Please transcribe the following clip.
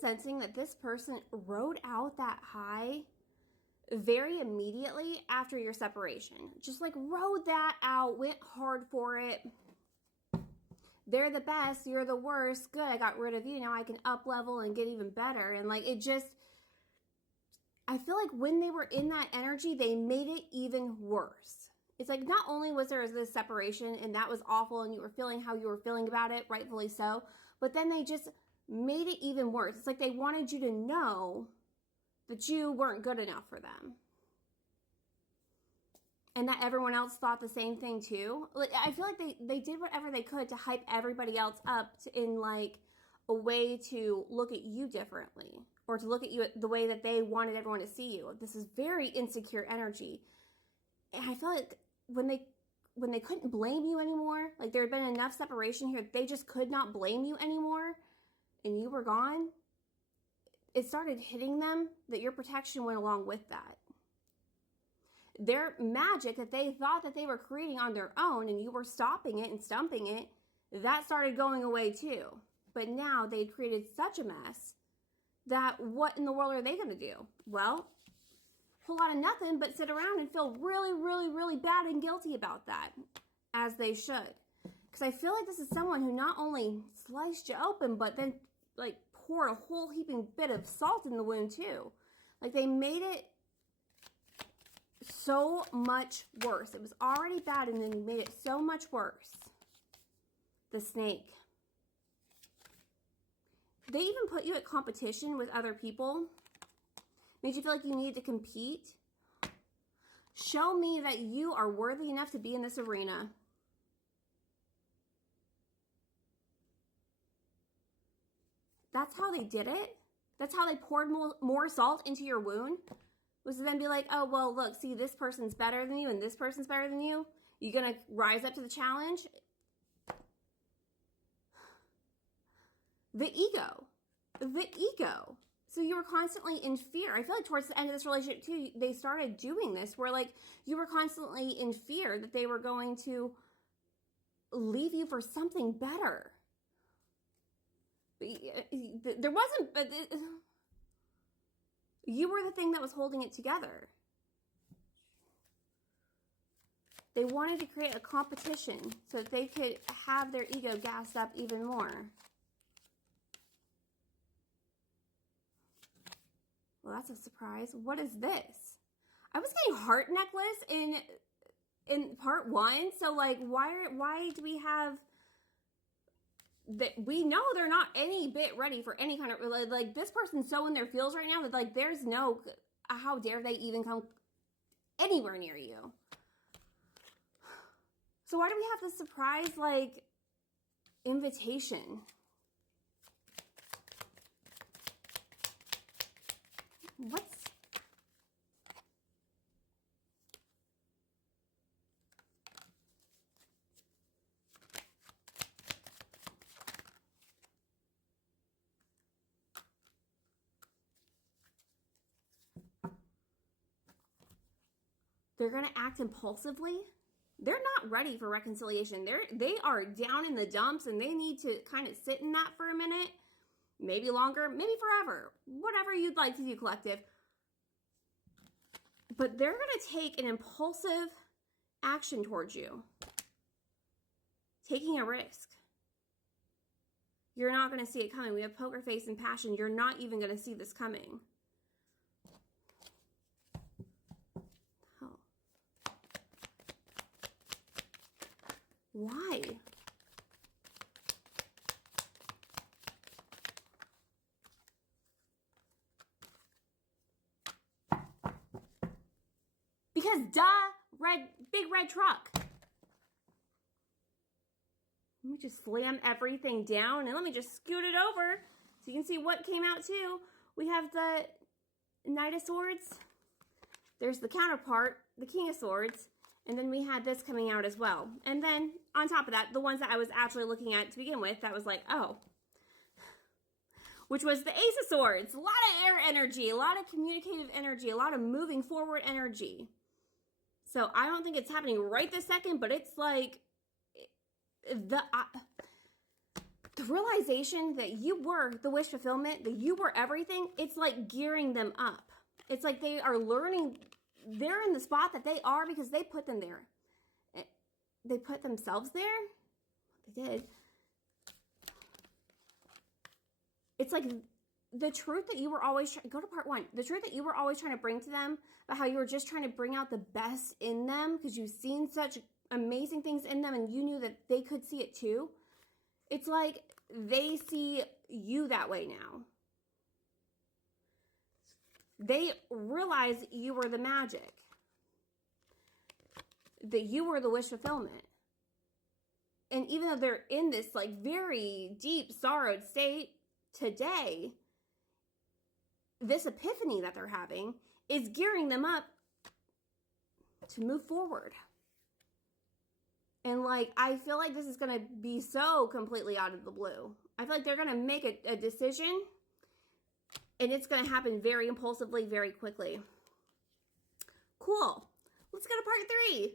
sensing that this person rode out that high very immediately after your separation. Just like rode that out, went hard for it. They're the best, you're the worst. Good, I got rid of you. Now I can up level and get even better. And like it just, I feel like when they were in that energy, they made it even worse. It's like not only was there this separation and that was awful and you were feeling how you were feeling about it, rightfully so, but then they just made it even worse. It's like they wanted you to know that you weren't good enough for them. And that everyone else thought the same thing too. Like I feel like they did whatever they could to hype everybody else up in like a way to look at you differently or to look at you the way that they wanted everyone to see you. This is very insecure energy. And I feel like when they couldn't blame you anymore, like there had been enough separation here, they just could not blame you anymore and you were gone, it started hitting them that your protection went along with that. Their magic that they thought that they were creating on their own and you were stopping it and stumping it, that started going away too. But now they created such a mess that what in the world are they going to do? Well, a whole lot of nothing but sit around and feel really, really, really bad and guilty about that, as they should. Because I feel like this is someone who not only sliced you open, but then like poured a whole heaping bit of salt in the wound too. Like they made it so much worse. It was already bad and then you made it so much worse. The snake. They even put you at competition with other people. Made you feel like you needed to compete. Show me that you are worthy enough to be in this arena. That's how they did it. That's how they poured more salt into your wound. Was to then be like, oh, well, look, see, this person's better than you and this person's better than you. You gonna rise up to the challenge? The ego. The ego. So you were constantly in fear. I feel like towards the end of this relationship too, they started doing this where like you were constantly in fear that they were going to leave you for something better. There wasn't, but you were the thing that was holding it together. They wanted to create a competition so that they could have their ego gassed up even more. Well, that's a surprise. What is this? I was getting heart necklace in part 1. So like, why do we have that? We know they're not any bit ready for any kind of, like this person's so in their feels right now that like there's no, how dare they even come anywhere near you? So why do we have this surprise like invitation? What's they're going to act impulsively? They're not ready for reconciliation. They are down in the dumps and they need to kind of sit in that for a minute. Maybe longer, maybe forever. Whatever you'd like to do, collective. But they're going to take an impulsive action towards you. Taking a risk. You're not going to see it coming. We have poker face and passion. You're not even going to see this coming. Oh. Why? Because big red truck. Let me just slam everything down and let me just scoot it over so you can see what came out too. We have the Knight of Swords. There's the counterpart, the King of Swords. And then we had this coming out as well. And then on top of that, the ones that I was actually looking at to begin with, that was like, oh. Which was the Ace of Swords. A lot of air energy, a lot of communicative energy, a lot of moving forward energy. So I don't think it's happening right this second, but it's like the realization that you were the wish fulfillment, that you were everything, it's like gearing them up. It's like they are learning, they're in the spot that they are because they put them there. They put themselves there. They did. It's like the truth that you were always go to part 1. The truth that you were always trying to bring to them, about how you were just trying to bring out the best in them because you've seen such amazing things in them and you knew that they could see it too. It's like they see you that way now. They realize you were the magic, that you were the wish fulfillment. And even though they're in this like very deep sorrowed state today, this epiphany that they're having is gearing them up to move forward. And like, I feel like this is going to be so completely out of the blue. I feel like they're going to make a decision and it's going to happen very impulsively, very quickly. Cool. Let's go to part 3.